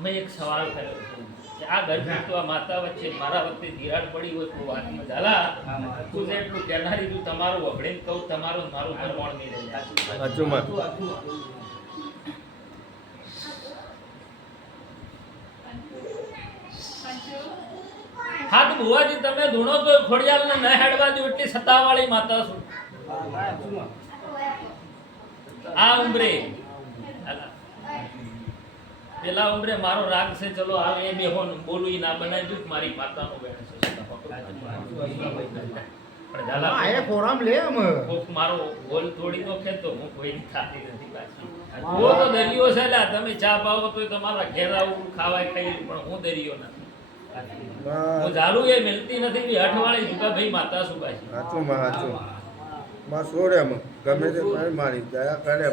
મેં એક સવાલ કર્યો છે કે આ ગરબી માતા વચ્ચે મારા વખતે ધિરાડ પડી હોય તો વાતમાં ઝાલા. તું જે એટલું કહેનારી તું તમારું વગડીને કહું તમારું મારું પરમાણ નહીં રહે સાચું હાથ હા તો ભુવાજી તમે ધૂણો તો ખોડિયાલને ન હેડવા દો એટલી સત્તાવાળી માતા છું. આ ઉંમરે પેલા ઉમરે મારો રાગ છે ચલો આ એ બેહો ને બોલું ઈ ના બનાવી દઉં મારી માતાનો બેન છે. પણ ઝાલા એ ફોરમ લે અમ મારો બોલ તોડી નો ખેતો હું કોઈની ખાતી નથી પાછી. જુઓ તો દરિયો છે લા, તમે ચા પાવો તો તમારા ઘેર આવું ખાવાય ખાઈ પણ હું દરિયો નથી. હું ઝાલું એ મિલતી નથી બી હઠવાળી જુકા ભાઈ માતા પાછી સાચું માં સાચું. માં સોરે અમ ગમે તે મારી દયા કરે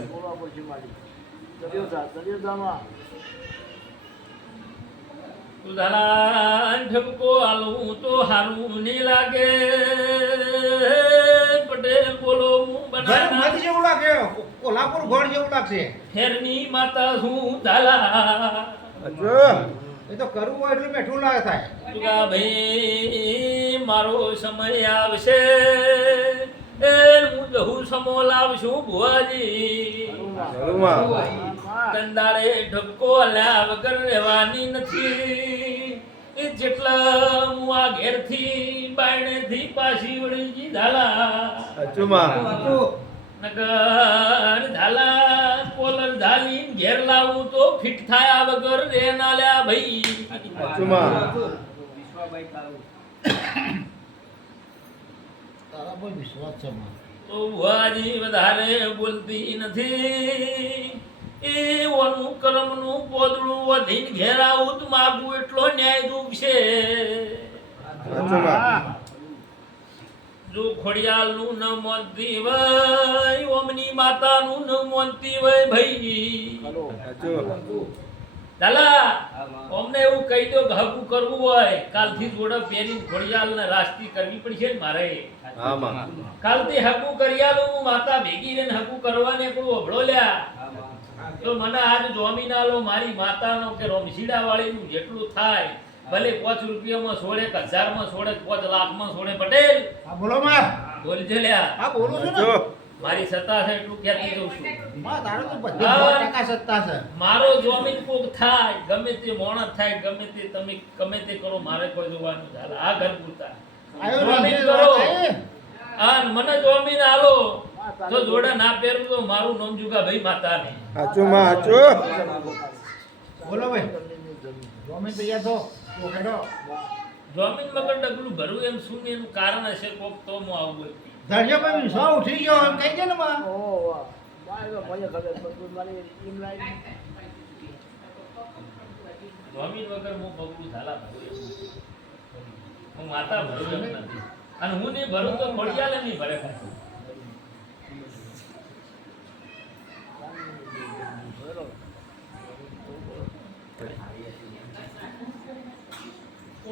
તું ઝાલા ઠપકો આલું તો હારું નહીં લાગે. પટેલ બોલો હું જેવું લાગે કોલ્હાપુર ઘોડ જેવું લાગશે. ફેરની માતા શું ધાલા એ તો કરવું હોય એટલું મેઠું લાગે થાય. ભાઈ મારો સમય આવશે. એ હું સમો લાવશું ભુવાજી. સારું ઢબકો હલ્યા વગર રહેવાની નથી. એ જેટલા હું આ ઘેરથી બાયણેથી પાછી વળી જી ધાલા. સાચું નગર ધાલા કોલર ધાલી ઘેર લાવું તો ફિટ થાય વગર રે નાલ્યા ભાઈ. સાચું માં. તારા પર વિશ્વાસ છે. તો વાજી વધારે બોલતી નથી. એ ઓનું કર્મનું પોદળું વધીને ઘેર આવું માગું એટલો ન્યાય દુઃખ છે જો ખોડિયાલનું ન મોનતી વય ઓમની માતાનું ન મોનતી વય ભાઈ. ચાલા અમને એવું કહી દો કે હગું કરવું હોય કાલથી જોડે પહેરી ખોડિયાલને રાસ્તી કરવી પડશે ને મારે. કાલથી હકું કરિયાલું માતા ભેગી રહીને હગું કરવાને કોઈ અભળો લ્યા. તો મને આજ જોમીના લો મારી માતાનો કે રોમશીડા વાળીનું જેટલું થાય ભલે પાંચ રૂપિયામાં સોળે કે હજારમાં સોળે પાંચ લાખમાં સોળે પટેલ. હા બોલો માં બોલજે લ્યા. હા બોલું છું ને? મારી સત્તા છે એટલું કહેતી જઉં છું. માં તારો તો બધી સત્તા છે. મારો જોમીન કોક થાય ગમે તે મોણ થાય ગમે તે તમે ગમે તે કરો મારે કોઈ જોવાનું ચાલે આ ઘર પૂરતા. આયો જોમીન કરો. આ મને જોમીન આલો. જો જોડા ના પહેરું તો મારું નામ જુગા ભાઈ માતા ને સાચું માં સાચું. બોલો ભાઈ. જોમીન ભૈયા તો જોમીન મગર ડગલું ભરવું એમ શું એનું કારણ હશે કોક તો હું આવું બોલતી ધરજો ભાઈ સો ઉઠી ગયો એમ કહી દે ને માં. જોમીન વગર હું પગલું ઝાલા ભરું હું માતા ભરું એમ નથી. અને હું નહીં ભરું તો ખોડિયાલે નહીં ભરે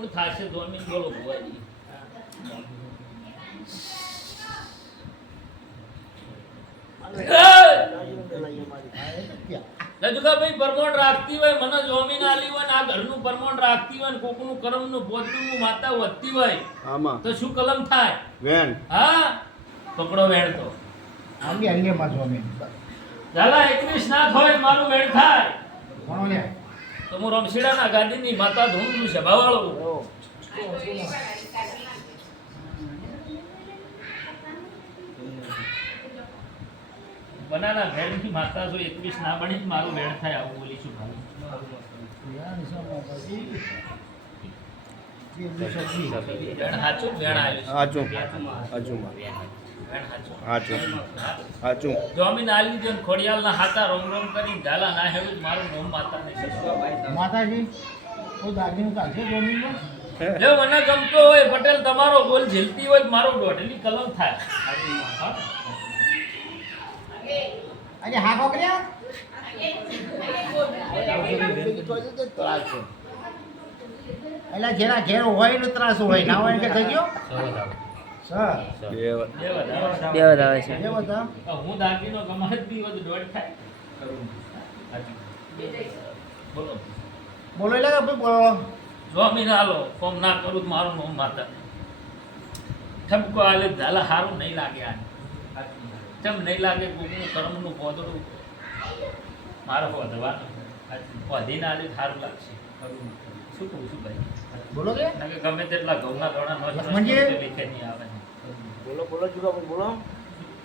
કોણ થાશે જોમીન બોલો ભુવાજી. રજુકાભાઈ પરમોણ રાખતી હોય મને જોમીન આલી હોય ને આ ઘરનું પરમોણ રાખતી હોય કોકનું કરમનું ભોજનું માતા વધતી હોય આમાં. તો શું કલમ થાય? હા? પકડો વેણ તો. આંબી અન્યમાં જોમીન એકવીસ ના થાય મારું વેણ થાય. લે તો હું રમશીડાના ગાદીની માતા ધૂણું સભાવાળું બનાના વેણની માતા જો એકવીસ ના બની જ મારું વેણ થાય આવું બોલીશું ભાઈ. સાચું હાચું વેણ આવ્યું સાચું સાચું હાચું. સાચું સાચું જોમીન આલી દે ને ખોડિયાલના હાથા રોમ રોમ કરી ઝાલા ના હેવું મારું નોમ માતા ને માતાજી કોઈ દાગીનું ચાલશે જોમીનમાં? જો મને ગમતો હોય પટેલ તમારો બોલ ઝીલતી હોય મારો દોઢની કલમ થાય. હા? આજે હા કોકર્યા એટલે જેના ઘેર હોય નો ત્રાસ હોય ના હોય કે થઈ ગયો? બે વધારે છે હું દાગીનો ગમાત બી દોઢ થાય બોલો બોલો એટલે કે બોલો સ્વામી હાલો ફોર્મ ના કરું મારું નામ માતા ઠપકો આલે ઝાલા હારું નહીં લાગે આ ચમ નહીં લાગે કોકનું કર્મનું પોદડું મારે વધવાનું વધીને આલે સારું લાગશે શું કહું છું ભાઈ બોલો કે ગમે તેટલા ઘઉંના દોણા નો લીખે નહીં આવે. બોલો બોલો જુગાભાઈ બોલો.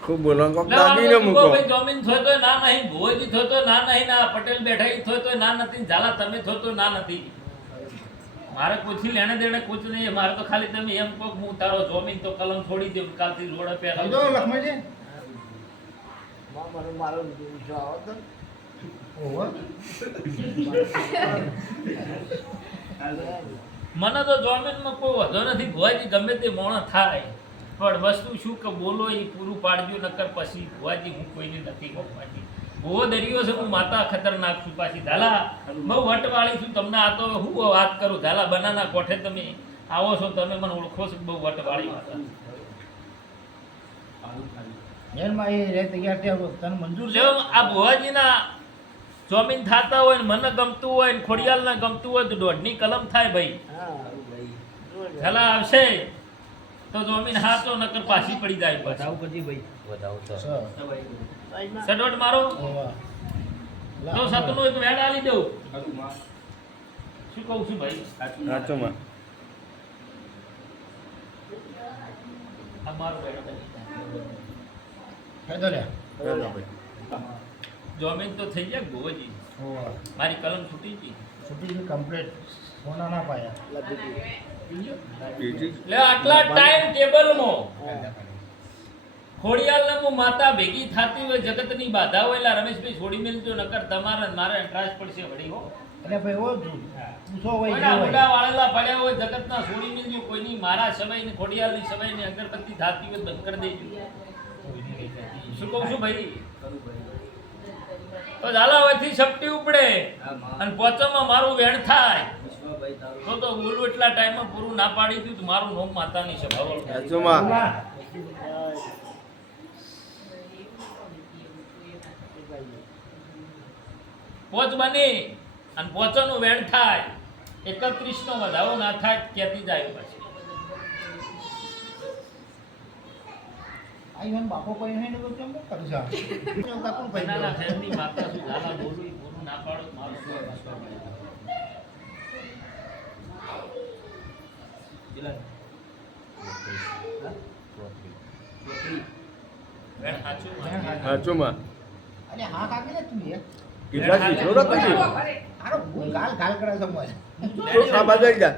ખૂબ બોલો કોક દાગીને મૂકો. ભાઈ જમીન થયો તો ના નહીં ભોજી થયો તો ના નહીં ના પટેલ બેઠા ઈ થયો તો ના નથી ઝાલા તમે થયો તો ના નથી. મારે પૂછી લેણે દેણે કુછ નહીં મારે તો ખાલી તમે એમ કહો હું તારો જમીન તો કલમ છોડી દઉં કાલથી રોડ પે પહેલા દો લક્ષ્મણજી માં મારો વિશ્વાસ આવો તો મને તો જમીનમાં કોઈ વધો નથી ભોજી ગમે તે મોણો થાય. પણ વસ્તુ શું કે બોલો એ પૂરું પાડજો નકર પછી ભુવાજી હું કોઈને નથી પાછી ભૂવો દરિયો છે હું માતા ખતરનાક છું પાછી. ધાલા બહુ વટવાળી છું. તમને આ તો હું વાત કરું? ધાલા બનાના કોઠે તમે આવો છો? તમે મને ઓળખો છો બહુ વટવાળી જેલમાં એ રહે તૈયાર થયા તને મંજૂર છે? આ ભુવાજીના ચોમીન થતા હોય ને મને ગમતું હોય ને ખોડિયાલને ગમતું હોય તો દોઢની કલમ થાય ભાઈ. ઝાલા આવશે. તો જમીન તો નકર પાછી પડી જાય પછી. તો. સડોટ મારો? તો સતનો એક વેડ આલી દઉં. શું કહું છું ભાઈ? સાચો માં. આ મારો. ફાયદો લે ભાઈ. જમીન તો થઈ જાય ભુવજી મારી કલમ છૂટી ગઈ. છૂટી ગઈ કમ્પ્લીટ સોના ના પાયા. એટલે આટલા ટાઈમ ટેબલમાં ખોડિયાલને માતા ભેગી થાતી હોય જગતની બાધા હોય એટલે રમેશભાઈ છોડી મેલજો નકર તમારે મારે ત્રાસ પડશે વળી હો. એટલે ભાઈ ઓ પૂછો હોય ના. મોઢા વાળેલા પડ્યા હોય જગતના છોડી મેલજો કોઈની મારા સમય ને ખોડિયાલની સમયની અગરબત્તી થાતી હોય બંધ કરી દેજો. શું કહું છું ભાઈ? તો ઝાલાવાથી શક્તિ ઉપડે અને પોચમાં મારું વેણ થાય. તો તો બોલું એટલા ટાઈમમાં પૂરું ના પાડી દીધું મારું નોમ માતાની છે. પોચ બની અને પોચોનું વેણ થાય. એકત્રીસ નો વધારો ના થાય કેતી જાય પછી. આ ઈવન બાપો કોઈ નહીં તો કેમ કરું છું ઘરની માતા શું બોલું ના પાડો મારું હા? કાકી ને તું એ કેટલા દીધો રે પછી આરો ભૂલ ગાલ ગાલ કરે છે મોય. તો જા.